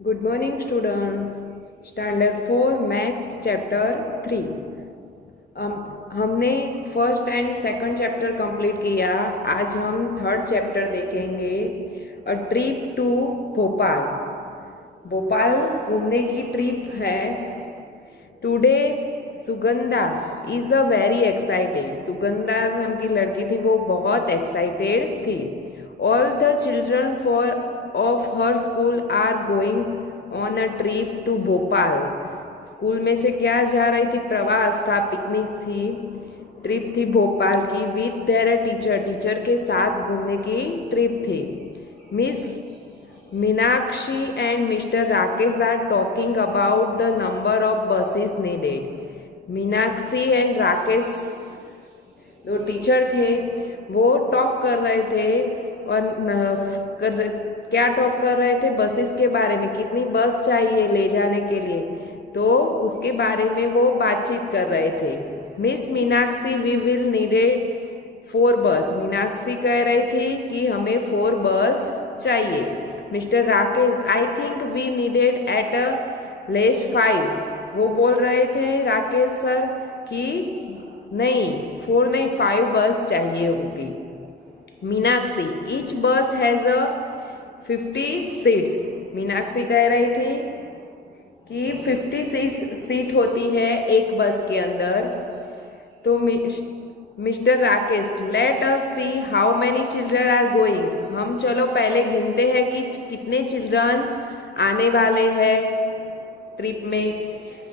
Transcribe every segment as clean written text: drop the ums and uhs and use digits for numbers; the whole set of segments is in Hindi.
Good morning students. Standard 4 maths chapter 3 हमने first and second chapter complete किया। आज हम थर्ड चैप्टर देखेंगे, a trip to Bhopal. Bhopal घूमने की ट्रिप है। Today Sugandha is a very excited. Sugandha नाम की लड़की थी, वो बहुत एक्साइटेड थी। All the children of her school are going on a trip to Bhopal. School में से क्या जा रही थी? प्रवास था, पिकनिक थी, ट्रिप थी भोपाल की। विथ देयर टीचर के साथ घूमने की ट्रिप थी। Miss Meenakshi and mister Rakesh are talking about the number of buses needed. Meenakshi and Rakesh दो टीचर थे, वो टॉक कर रहे थे। और क्या टॉक कर रहे थे? बसेस के बारे में, कितनी बस चाहिए ले जाने के लिए, तो उसके बारे में वो बातचीत कर रहे थे। Miss Meenakshi we will needed 4 bus. Meenakshi कह रही थी कि हमें 4 बस चाहिए। Mister Rakesh I think we needed at a less 5। वो बोल रहे थे राकेश सर कि नहीं 4 नहीं 5 बस चाहिए होगी। मीनाक्षी ईच बस हैज अ 50 सीट्स। मीनाक्षी कह रही थी कि 50 सीट होती है एक बस के अंदर। तो mister Rakesh let us see how many children are going. हम चलो पहले गिनते हैं कि कितने चिल्ड्रन आने वाले हैं ट्रिप में।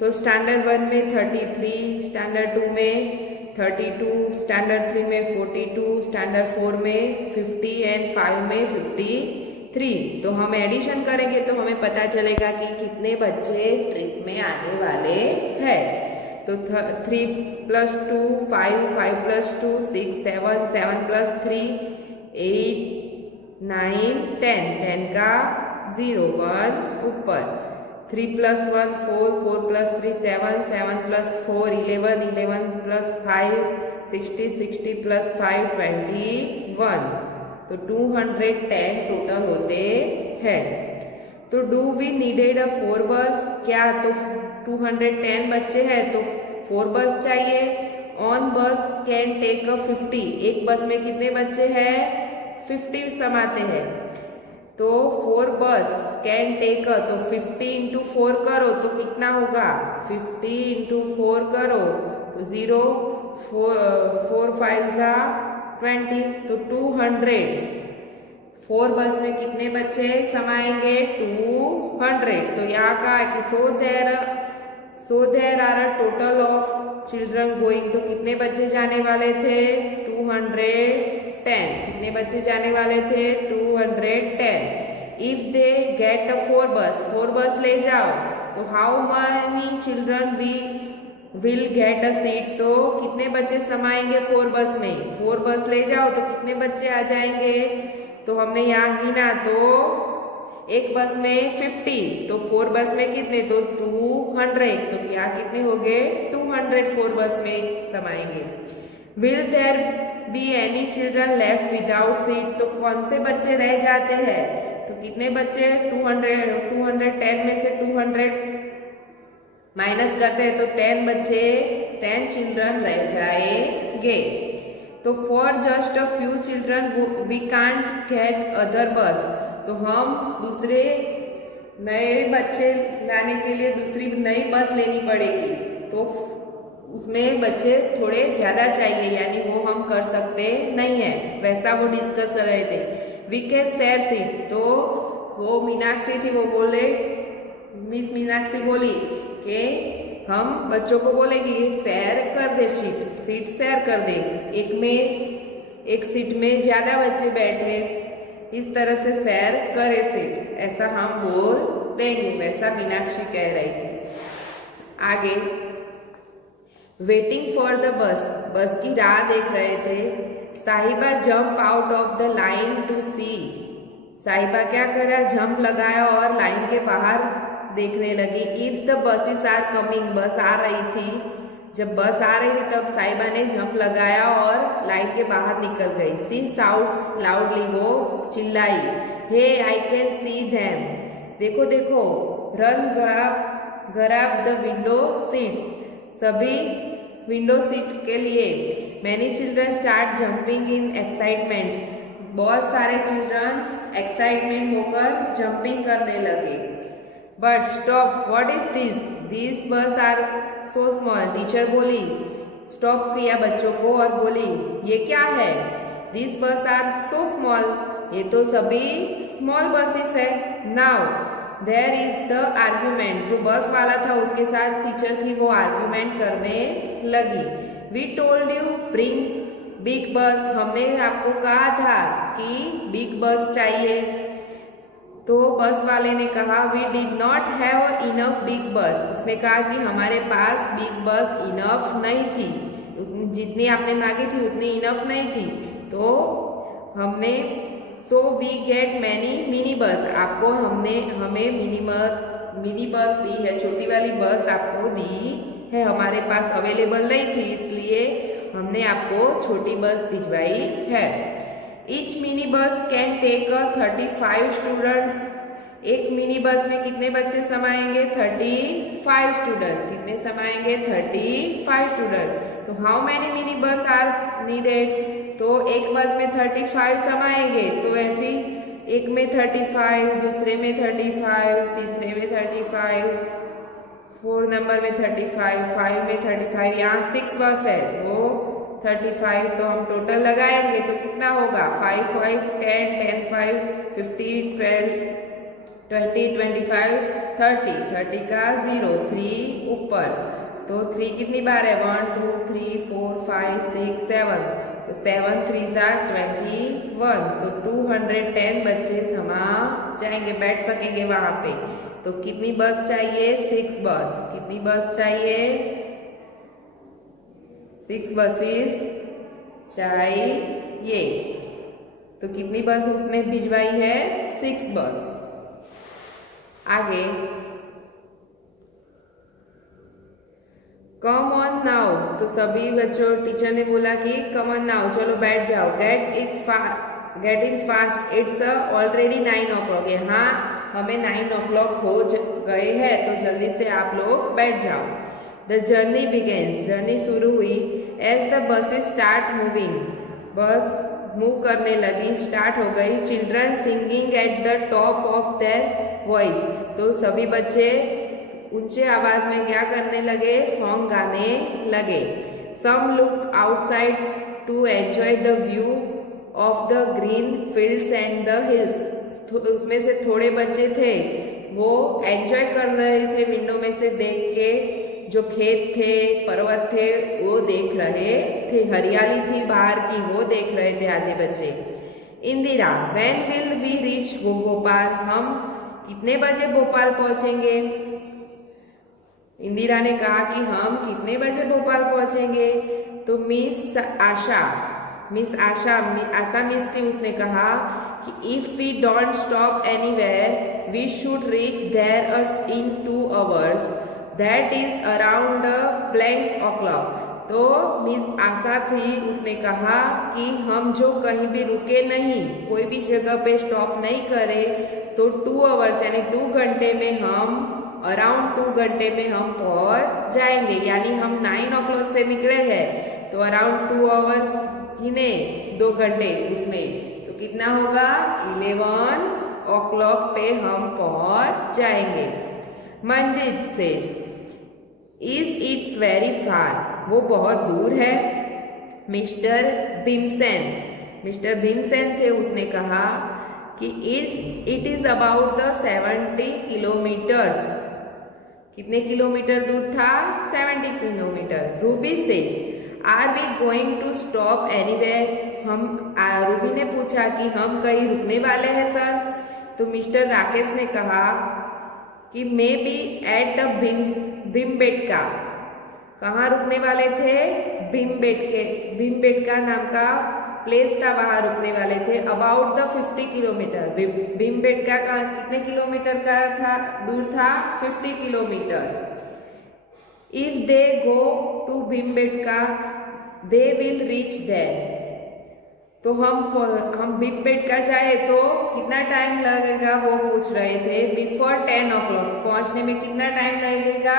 तो स्टैंडर्ड 1 में 33, स्टैंडर्ड 2 में 32, स्टैंडर्ड 3 में 42, स्टैंडर्ड 4 में 50 एंड 5 में 53। तो हम एडिशन करेंगे तो हमें पता चलेगा कि कितने बच्चे ट्रिप में आने वाले हैं। तो 3 + 2 5, 5 + 2 6, 7, 7 + 3 8, 9, 10, 10 का 0 1 ऊपर। 3 + 1 4, 4 + 3 7, 7 + 4 11, 11 + 5 60, 60 + 5 21। तो 210 टोटल होते हैं। तो डू वी नीडेड अ 4 बस? क्या तो 210 बच्चे हैं तो 4 बस चाहिए। ऑन बस कैन टेक अ 50। एक बस में कितने बच्चे हैं? 50 समाते हैं। तो 4 बस कैन टेक अ, तो 50 × 4 करो तो कितना होगा? 50 × 4 करो तो 0, 4 5 20, तो 200। 4 बस में कितने बच्चे समाएंगे? 200। तो यहाँ का है कि so there are a total of children going. तो कितने बच्चे जाने वाले थे? 210। कितने बच्चे जाने वाले थे? 210। इफ दे गेट अ 4 बस ले जाओ तो how many children will get a seat. तो कितने बच्चे समाएंगे 4 बस में? 4 बस ले जाओ तो कितने बच्चे आ जाएंगे? तो हमने यहाँ गिना तो एक बस में 50, तो 4 बस में कितने? तो 200। तो यहाँ कितने हो गए? 200 4 बस में समाएंगे। Will there be any children left without seat. तो कौन से बच्चे रह जाते हैं? तो कितने बच्चे? 210 में से 200 माइनस करते हैं तो 10 बच्चे, 10 चिल्ड्रन रह जाएंगे। तो for just a few children we can't get other bus. तो हम दूसरे नए बच्चे लाने के लिए दूसरी नई बस लेनी पड़ेगी। तो उसमें बच्चे थोड़े ज्यादा चाहिए, यानी वो हम कर सकते नहीं है, वैसा वो डिस्कस कर रहे थे। We can share seat. तो वो मीनाक्षी थी, वो बोले, मिस मीनाक्षी बोली कि हम बच्चों को बोलेंगे शेयर कर दे, सीट शेयर कर दे। एक सीट में ज्यादा बच्चे बैठे, इस तरह से शेयर करे सीट, ऐसा हम बोल देंगे, वैसा मीनाक्षी कह रही थी। आगे वेटिंग फॉर द बस की राह देख रहे थे। Sahiba jump out of the line to see. Sahiba क्या करा? जंप लगाया और लाइन के बाहर देखने लगी। If the buses are coming, bus आ रही थी। जब बस आ रही थी तब साहिबा ने जंप लगाया और लाइन के बाहर निकल गई। सी शाउट्स लाउडली, वो चिल्लाई, हे आई कैन सी देम। देखो देखो, run grab the window seats, सभी विंडो सीट के लिए। Many children start jumping in excitement, बहुत सारे चिल्ड्रन एक्साइटमेंट होकर जंपिंग करने लगे। But stop, what is this बस आर सो स्मॉल, टीचर बोली। स्टॉप किया बच्चों को और बोली ये क्या है? दिस बस आर सो स्मॉल, ये तो सभी स्मॉल बसेस है। Now there is the argument, जो बस वाला था उसके साथ टीचर थी वो आर्ग्यूमेंट करने लगी। We told you bring big bus, हमने आपको कहा था कि बिग बस चाहिए। तो बस वाले ने कहा we did not have enough big bus, उसने कहा कि हमारे पास बिग बस इनफ नहीं थी, जितनी आपने मांगी थी उतनी इनफ नहीं थी। तो हमने so we get many mini bus, आपको हमें मिनी बस दी है, छोटी वाली बस आपको दी है, हमारे पास अवेलेबल नहीं थी इसलिए हमने आपको छोटी बस भिजवाई है। Each mini bus can take 35 students, एक मिनी बस में कितने बच्चे समाएंगे? 35 स्टूडेंट्स, कितने समाएंगे? 35 स्टूडेंट। तो how many mini bus are needed? तो एक बस में 35 समाएंगे, तो ऐसी एक में 35, दूसरे में 35, तीसरे में 35, 4 नंबर में 35, 5 में 35, यहाँ 6 बस है तो 35, तो हम टोटल लगाएंगे तो कितना होगा? 5, 5, 10, 10, 5, 15, 12, 20, 25, 30, 30 का 0, 3 ऊपर, तो 3 कितनी बार है? 1, 2, 3, 4, 5, 6, 7, तो 7 3 21, तो 210 बच्चे समा जाएंगे, बैठ सकेंगे वहां पे। तो कितनी बस चाहिए? 6 बस, कितनी बस चाहिए? 6 बसेस चाहिए। तो कितनी बस उसने भिजवाई है? 6 बस। आगे कम ऑन नाउ, तो सभी बच्चों, टीचर ने बोला कि कम ऑन नाउ, चलो बैठ जाओ। Get in fast, it's already 9 o'clock, हाँ हमें 9 o'clock हो गए हैं तो जल्दी से आप लोग बैठ जाओ। द जर्नी बिगेन्स, जर्नी शुरू हुई। As the buses start moving, bus move करने लगी, स्टार्ट हो गई। Children singing at the top of their voice, तो सभी बच्चे ऊंचे आवाज में क्या करने लगे? सॉन्ग गाने लगे। Some look outside to enjoy the view of the green fields and the hills, उसमें से थोड़े बच्चे थे वो एंजॉय कर रहे थे, विंडो में से देख के जो खेत थे, पर्वत थे वो देख रहे थे, हरियाली थी बाहर की वो देख रहे थे आधे बच्चे। Indira, when will we reach Bhopal, हम कितने बजे भोपाल पहुंचेंगे? इंदिरा ने कहा कि हम कितने बजे भोपाल पहुंचेंगे? तो मिस आशा मिस थी, उसने कहा कि if we don't stop anywhere we should reach there in 2 hours, that is around blanks o'clock। तो मिस आशा थी, उसने कहा कि हम जो कहीं भी रुके नहीं, कोई भी जगह पे स्टॉप नहीं करे तो 2 hours यानी 2 घंटे में हम अराउंड 2 घंटे में हम पहुंच जाएंगे। यानी हम 9 o'clock से निकले हैं तो अराउंड 2 hours किने 2 घंटे उसमें, तो कितना होगा? 11 o'clock पे हम पहुंच जाएंगे। मंजित से इज इट्स वेरी फार, वो बहुत दूर है। मिस्टर भीमसेन थे, उसने कहा कि it is about the 70 kilometres, कितने किलोमीटर दूर था? 70 kilometre. Ruby says are we going to stop anywhere, Ruby ने पूछा कि हम कहीं रुकने वाले हैं सर? तो मिस्टर राकेश ने कहा कि may be at the Bhimbetka, कहाँ रुकने वाले थे? भीमबेटका नाम का प्लेस था, वहां रुकने वाले थे। अबाउट द 50 किलोमीटर, भीमबेटका का कितने किलोमीटर का था? दूर था 50 kilometre. If they go to Bhimbetka they will reach there, तो हम बिगपेट का जाए तो कितना टाइम लगेगा वो पूछ रहे थे। बिफोर 10 o'clock पहुंचने में कितना टाइम लगेगा,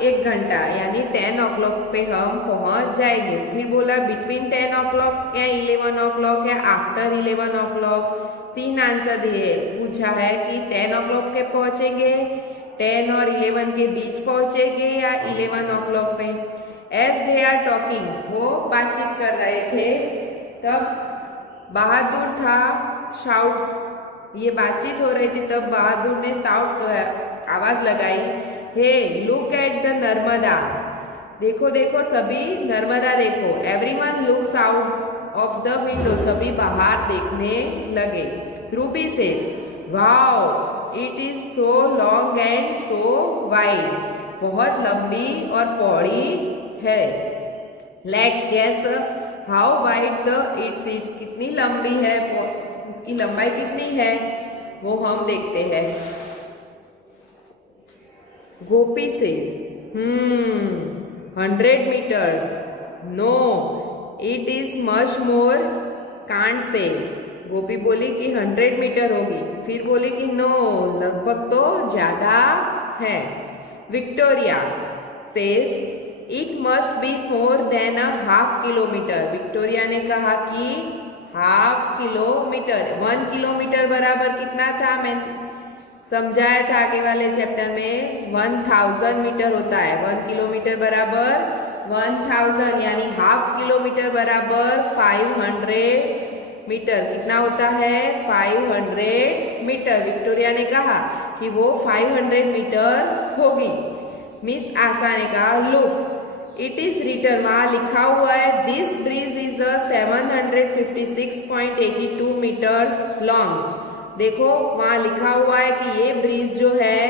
1 घंटा, यानी 10 o'clock पे हम पहुंच जाएंगे। फिर बोला बिटवीन 10 o'clock या 11 o'clock या आफ्टर 11 o'clock, 3 आंसर दिए। पूछा है कि 10 o'clock के पहुंचेंगे, 10 और 11 के बीच पहुंचेंगे या 11 o'clock पे। एज दे आर टॉकिंग, वो बातचीत कर रहे थे, तब बहादुर था शाउट्स, ये बातचीत हो रही थी, तब बहादुर ने शाउट आवाज लगाई, hey look at the Narmada, देखो देखो सभी नर्मदा देखो। Everyone looks out of the window, सभी बाहर देखने लगे। Ruby says, wow it is so long and so wide, बहुत लंबी और पौड़ी है। Let's guess how wide the it's, कितनी लंबी है, उसकी लंबाई कितनी है वो हम देखते हैं। Gopi says 100 meters, no it is much more, can't say. Gopi बोली कि 100 मीटर होगी, फिर बोली कि नो लगभग तो ज्यादा है। Victoria says it must be more than a half kilometre, Victoria ने कहा कि हाफ किलोमीटर, 1 किलोमीटर बराबर कितना था, मैं समझाया था आगे वाले चैप्टर में, 1000 मीटर होता है। 1 किलोमीटर बराबर 1000, यानी हाफ किलोमीटर बराबर 500 मीटर। कितना होता है, 500 मीटर। विक्टोरिया ने कहा कि वो 500 मीटर होगी। मिस आशा ने कहा लुक इट इज रिटन, वहां लिखा हुआ है, this bridge is 756.82 metres long. देखो वहां लिखा हुआ है कि ये ब्रिज जो है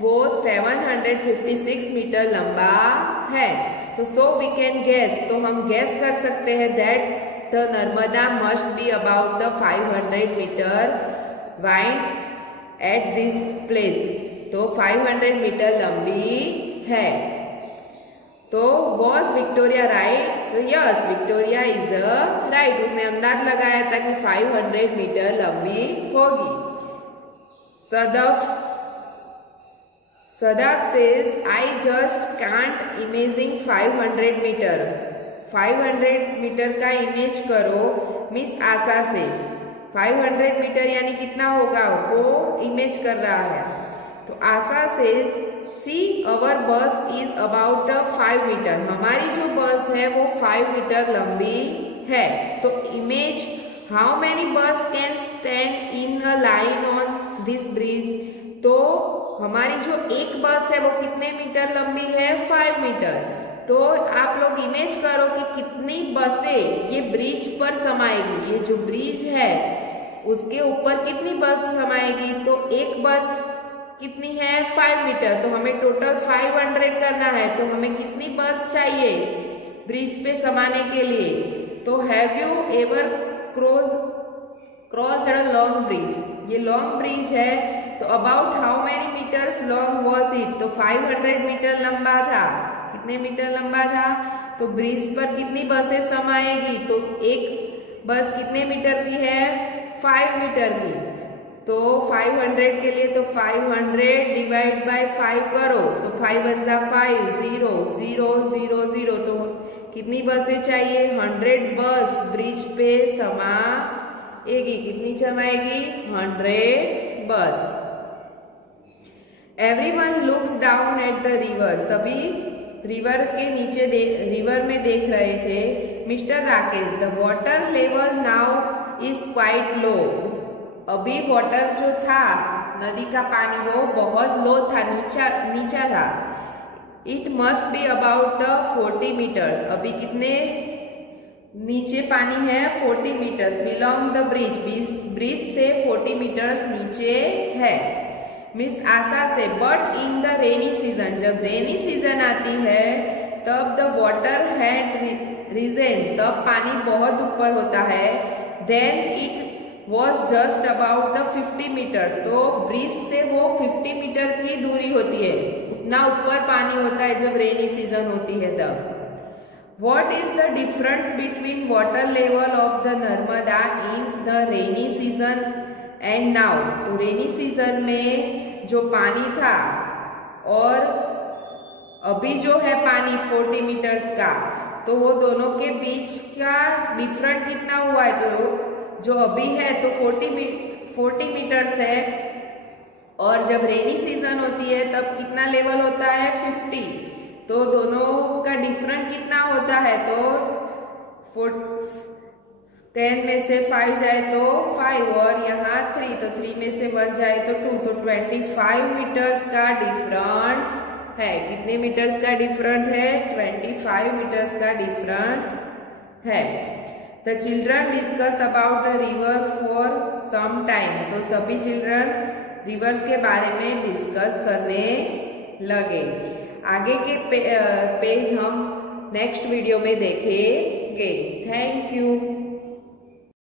वो 756 मीटर लंबा है। तो सो वी कैन गेस, तो हम गेस कर सकते हैं that the Narmada must be about the 500 metre wide at this place, तो 500 मीटर लंबी है। तो वॉज विक्टोरिया राइट, तो यस विक्टोरिया इज राइट, उसने अंदाज लगाया था कि 500 मीटर लंबी होगी। Sadaf says I just can't imagine 500 metre, 500 metre का इमेज करो। मिस आशा सेज 500 मीटर यानी कितना होगा वो इमेज कर रहा है। तो आशा सेज सी अवर बस इज अबाउट 5 मीटर, हमारी जो बस है वो 5 मीटर लंबी है। तो इमेज हाउ मैनी बस can stand in a line on this bridge, तो हमारी जो एक बस है वो कितने मीटर लंबी है, 5 मीटर। तो आप लोग इमेज करो कि कितनी बसें ये ब्रिज पर समाएगी, ये जो ब्रिज है उसके ऊपर कितनी बस समाएगी। तो एक बस कितनी है, 5 मीटर, तो हमें टोटल 500 करना है। तो हमें कितनी बस चाहिए ब्रिज पे समाने के लिए। तो have you ever crossed a long bridge, ये लॉन्ग ब्रिज है। तो about how many metres long was it, तो 500 मीटर लंबा था। कितने मीटर लंबा था, तो ब्रिज पर कितनी बसें समाएगी, तो एक बस कितने मीटर की है, 5 मीटर की। तो 500 के लिए तो 500 डिवाइड बाय 5 करो, तो 5 × 5 0 0 0 0, तो कितनी बसें चाहिए, 100 बस ब्रिज पे समाएगी। कितनी समाएगी, 100 बस। Everyone looks down at the river, सभी रिवर के नीचे रिवर में देख रहे थे। Mister Rakesh the water level now is quite low, अभी वाटर जो था नदी का पानी वो बहुत लो था, नीचा था। It must be about the 40 metres, अभी कितने नीचे पानी है, 40 metres. Belong the bridge, bridge से 40 मीटर्स नीचे है। मिस आशा से but in the rainy season, जब रेनी सीजन आती है तब द वाटर हैड रिजेन, तब पानी बहुत ऊपर होता है। Then it was just about the 50 metres, तो ब्रिज से वो 50 मीटर की दूरी होती है, उतना ऊपर पानी होता है जब रेनी सीजन होती है तब। What is the difference between water level of the Narmada in the rainy season and now? तो रेनी सीजन में जो पानी था और अभी जो है पानी 40 मीटर्स का, तो वो दोनों के बीच का डिफरेंट कितना हुआ है? तो जो अभी है तो 40 मीटर्स है, और जब रेनी सीजन होती है तब कितना लेवल होता है? 50। तो दोनों का डिफरेंट कितना होता है? तो 10 में से 5 जाए तो 5, और यहाँ 3, तो 3 में से 1 जाए तो 2, तो 25 मीटर्स का डिफरेंट है। कितने मीटर्स का डिफरेंट है? 25 मीटर्स का डिफरेंट है। The children discuss about the river for some time. तो सभी चिल्ड्रन रिवर्स के बारे में डिस्कस करने लगे। आगे के पेज हम नेक्स्ट वीडियो में देखेंगे। Thank you.